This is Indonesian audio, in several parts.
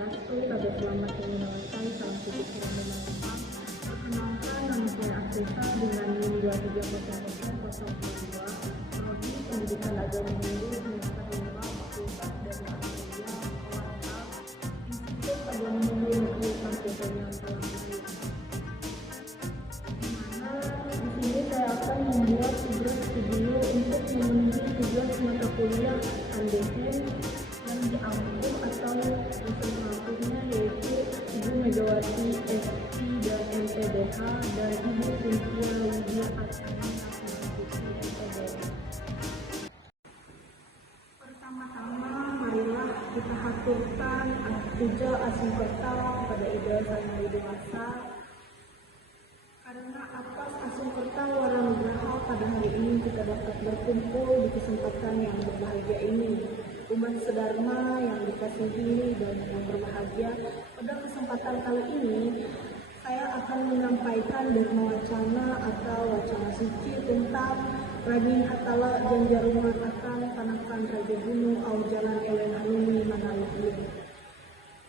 Swastiastu, Raga Selamat Menyelesai, Salam Suci Kurang Bermanfaat. Perkenalkan, nama saya Afrika dengan NIM 230002, Prodi Pendidikan Agama Hindu semester 5 Fakultas dari Alhamdulillah, Institut Agama Hindu Negeri Kampus Salam Satu. Di sini saya akan membuat video untuk memenuhi tugas mata kuliah Andesin yang diambil atau alternatifnya yaitu Ibu Megawati SP dan MPDH dan Ibu Cynthia Widya Arsana Konstitusi MPDH. Pertama-tama marilah kita haturkan puja asungkerta pada Ida Sang Hyang Widi Wasa karena atas asungkerta waranugraha pada hari ini kita dapat berkumpul di kesempatan yang berbahagia ini. Umat sedharma yang dikasihi dan yang berbahagia, pada kesempatan kali ini saya akan menyampaikan dharma wacana atau wacana suci tentang Ragi Hatala Janjaruman akan Panakan Raja Gunung au Jalan Ewen Halumi Manalih.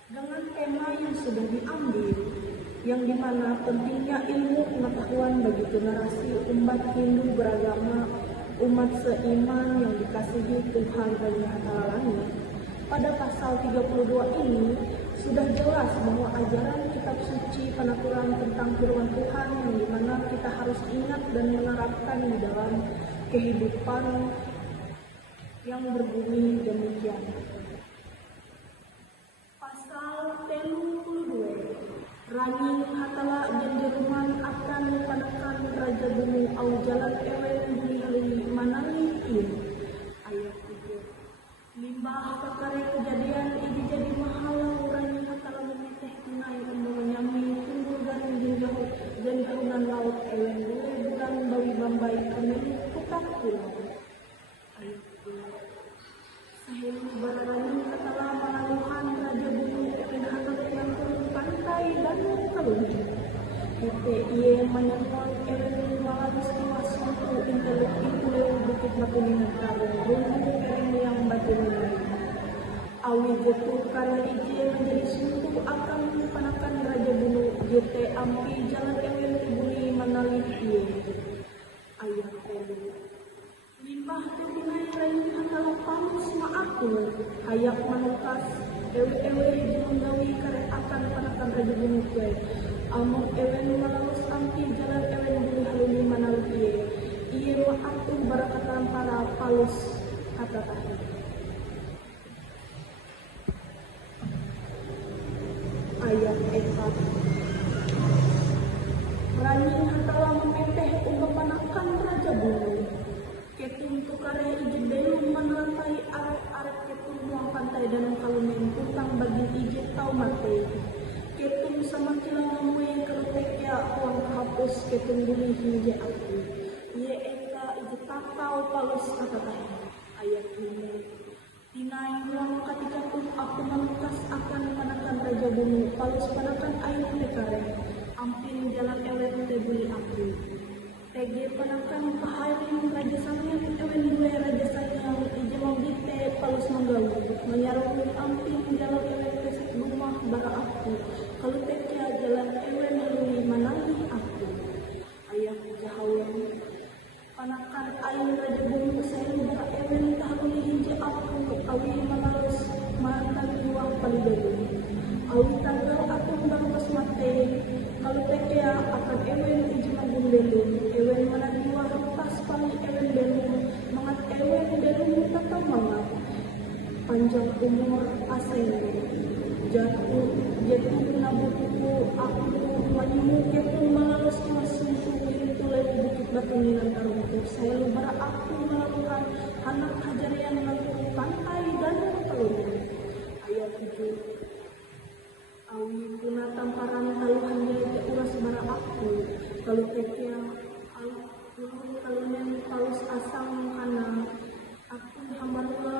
Dengan tema yang sudah diambil, yang dimana pentingnya ilmu pengetahuan bagi generasi umat Hindu beragama, umat seiman yang dikasihi Tuhan Ragi Hatala Langit. Pada pasal 32 ini sudah jelas bahwa ajaran kitab suci penaturan tentang firman Tuhan yang dimana kita harus ingat dan menerapkan di dalam kehidupan yang berbunyi demikian. Pasal 32, Ragi Hatala Janjaruman akan Panakan Raja Gunung au Jalan Ewen Bumi Halumi Manalih ieu. Ayat 3. Limbah kakare kejadian ini jadi mahalau Ragi Hatala memeteh tunai menyami tunggul garing jinjau dan karunan laut ewen bule bukan bawi bambai kemeni putak pulau. Ayat 2. Sahelu bararani Hatala Manaluhan Raja Gunung ewen hatala yang turun pantai dan kalungi. Ite iye menyeruan ewen malalus kiwasuntu intelek intuleu bukit batuningan karung gunung ewen yang batuningan. Awi jetu karena ije menjadi suntu akan Panakan Raja Gunung jete ampi jalan ewen bumi manalih iye. Ayat 3. Limbah tepunai Ragi Hatala pangus ma'aku hayak manukas ewe-ewe menggawi karek akan Panakan Raja Gunung kue among ewen malalus ampi jalan ewen bumi halumi manalih iye. Iye ma'aku barakatan para palus kata tadi. Ayat 4. Ragi Hatala memeteh Panakan Raja Gunung. Ketum tukare ije belum menelantai arek-arek ketum muang pantai dan kalumen utang bagi ije tau mate. Ketum sama kilang ngamue kerutekya uang hapus ketum bumi hingga aku. Ye eka ije takau palus kata tadi. Ayat 5. Tinai ulang ketika aku melukas akan Panakan Raja Gunung palus Panakan air nekare. Ampin jalan ewen tebuli aku. Tege Panakan paharin Raja Sangyan ewen dua Raja Sangyan ije maudite palus manggawu menyarung ampin jalan ewen pesek rumah bara aku kalau tekya jalan ewen halui manalih aku. Ayat jahawen Panakan air Raja Gunung saya bara ewen tahaluni hije aku awi manalus mantan dua palidelu awi tanggal aku barukas mate kalau tekya akan ewen ije magun belum ewen manadiwa pas pali ewen belum mangat ewen belum tatau mangat panjang umur asing jatuh nabutuku aku manimu ketu malalus masuntu itu lagi bukit batuningan karungku saya lubara aku melakukan anak hajarian menangkung pantai dan kalungan. Ayat 7. Awi puna tamparan taluhan jadi uras bara aku kalau tekya kalunen palus asang kana aku hambarula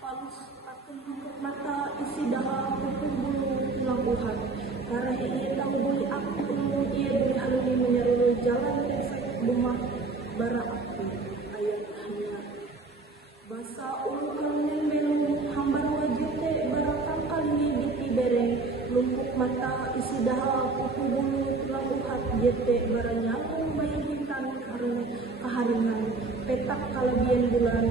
palus aku hangkut mata isi daha pupuk bulu tulang uhat karena ini tahu buli aku ia buli haluni menyarulu jalan pesek rumah bara aku. Ayat 9. Basa ulu kalunen belum hambarula jete barakang kali biti bereng jete baranyalung bayagintan karena kaharingan petak kalabian bulan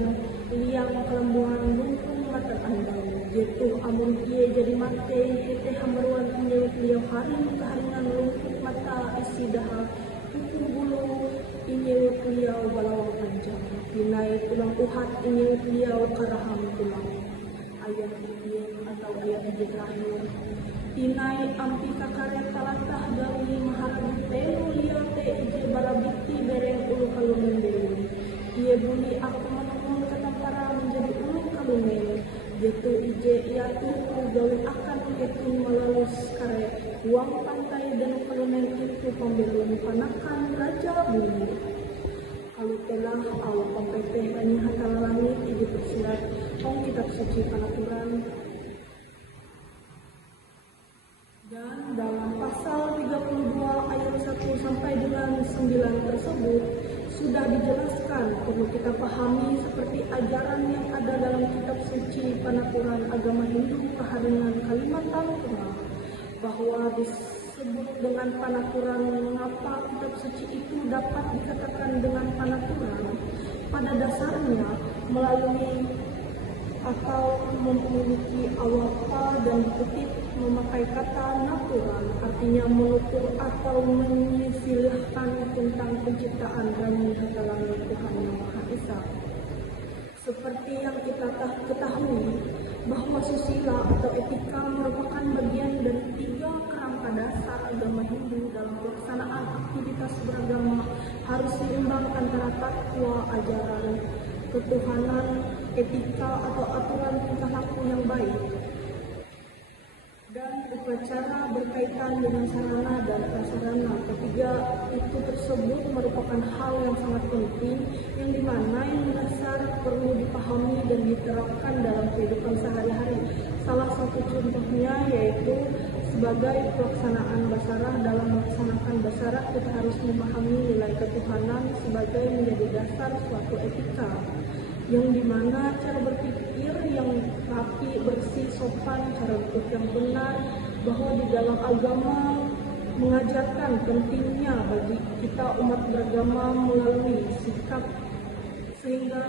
liang kelembuhan lungkung mata andau jetu amun ieu jadi mate hete hambaruan inyewet liau haring kaharingan lungkung mata isi daha kuku bulu inyewet liau balawang panjang dinai tulang uhat inyewet liau karaham tulang ayah ieu atau ayah jetrahin inai ampi kakare talatah gawi maharagu telu liau te ije balabikti bereng ulu kalumen dewi ia buli aku menemun katampara menjadi ulu kalumen jetu ije ia tuku gawi akan ketun melalus kare uang pantai dan kalumen itu pembelum panakan raja bumi kalau telah awal pempeteh rani hatala langit ije bersirat ong kitab suci panaturan. Dan dalam pasal 32 ayat 1 sampai dengan 9 tersebut sudah dijelaskan perlu kita pahami seperti ajaran yang ada dalam kitab suci panaturan agama Hindu Keharingan Kalimantan Tengah bahwa disebut dengan panaturan. Mengapa kitab suci itu dapat dikatakan dengan panaturan? Pada dasarnya melalui atau memiliki awapa dan dikutip memakai kata natural, artinya menutur atau menyisilihkan tentang penciptaan Rani Hatalangi Tuhan Yang Maha Esa. Seperti yang kita ketahui bahwa susila atau etika merupakan bagian dari 3 kerangka dasar agama Hindu dalam pelaksanaan aktivitas beragama harus seimbang antara takwa, ajaran, ketuhanan, etika atau aturan tingkah laku yang baik, dan upacara berkaitan dengan sarana dan prasarana. Ketiga itu tersebut merupakan hal yang sangat penting yang dimana yang dasar perlu dipahami dan diterapkan dalam kehidupan sehari-hari. Salah satu contohnya yaitu sebagai pelaksanaan basarah. Dalam melaksanakan basarah kita harus memahami nilai ketuhanan sebagai menjadi dasar suatu etika, yang dimana cara berpikir yang rapi, bersih, sopan, cara berpikir yang benar, bahwa di dalam agama mengajarkan pentingnya bagi kita umat beragama melalui sikap sehingga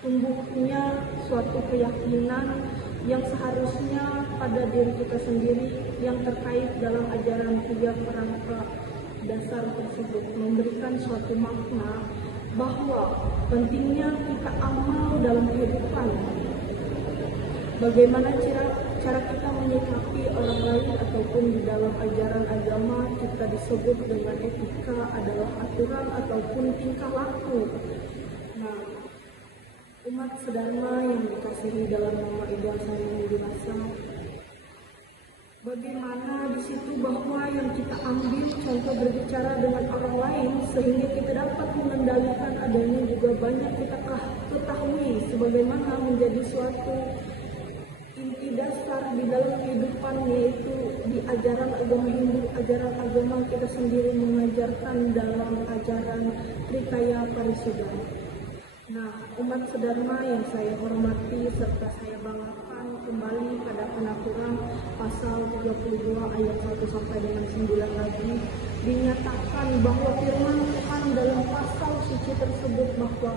tumbuhnya suatu keyakinan yang seharusnya pada diri kita sendiri yang terkait dalam ajaran 3 kerangka dasar tersebut, memberikan suatu makna bahwa pentingnya kita amal dalam kehidupan. Bagaimana cara kita menyikapi orang lain ataupun di dalam ajaran agama kita disebut dengan etika adalah aturan ataupun tingkah laku. Nah, umat sedharma yang dikasihi dalam nama Ida Sang Dirasa, bagaimana di situ bahwa yang kita ambil contoh berbicara dengan orang lain sehingga kita dapat mengendalikan adanya juga banyak kita ketahui sebagaimana menjadi suatu inti dasar di dalam kehidupan, yaitu di ajaran agama Hindu, ajaran agama kita sendiri mengajarkan dalam ajaran Trikaya Parisudha. Nah, umat sedharma yang saya hormati serta saya banggakan, kembali pada penaturan pasal 32 ayat 1 sampai dengan 9 lagi dinyatakan bahwa firman Tuhan dalam pasal suci tersebut bahwa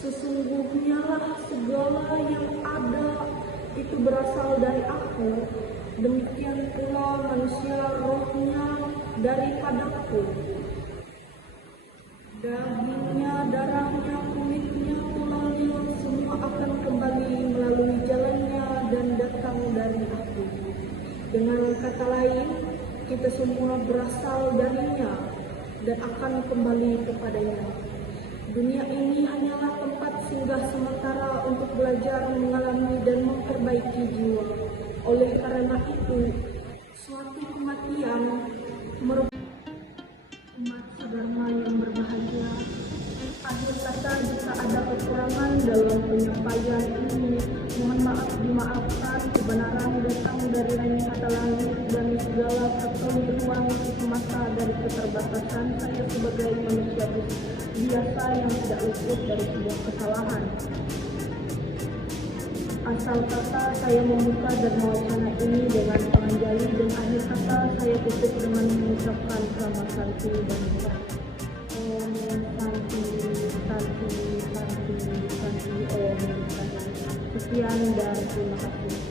sesungguhnya lah segala yang ada itu berasal dari aku, demikian pula manusia rohnya daripadaku. Dagingnya, darahnya, kulitnya, tulangnya, semua akan kembali melalui jalannya dan datang dari aku. Dengan kata lain, kita semua berasal darinya dan akan kembali kepadanya. Dunia ini hanyalah tempat singgah sementara untuk belajar, mengalami, dan memperbaiki jiwa. Oleh karena itu, suatu kematian merupakan umat sedharma yang berbahagia. Akhir kata, jika ada kekurangan dalam penyampaian ini, mohon maaf dimaafkan. Kebenaran datang dari Rani Hatalangi dan segala kekeliruan semata dari keterbatasan saya sebagai manusia biasa yang tidak luput dari sebuah kesalahan. Asal kata saya membuka dan mewacana ini dengan penganjali, dan akhir kata saya tutup dengan mengucapkan selamat Santi dan Om Santi, Santi, Santi, Santi, Om Santi. Sekian dan terima kasih.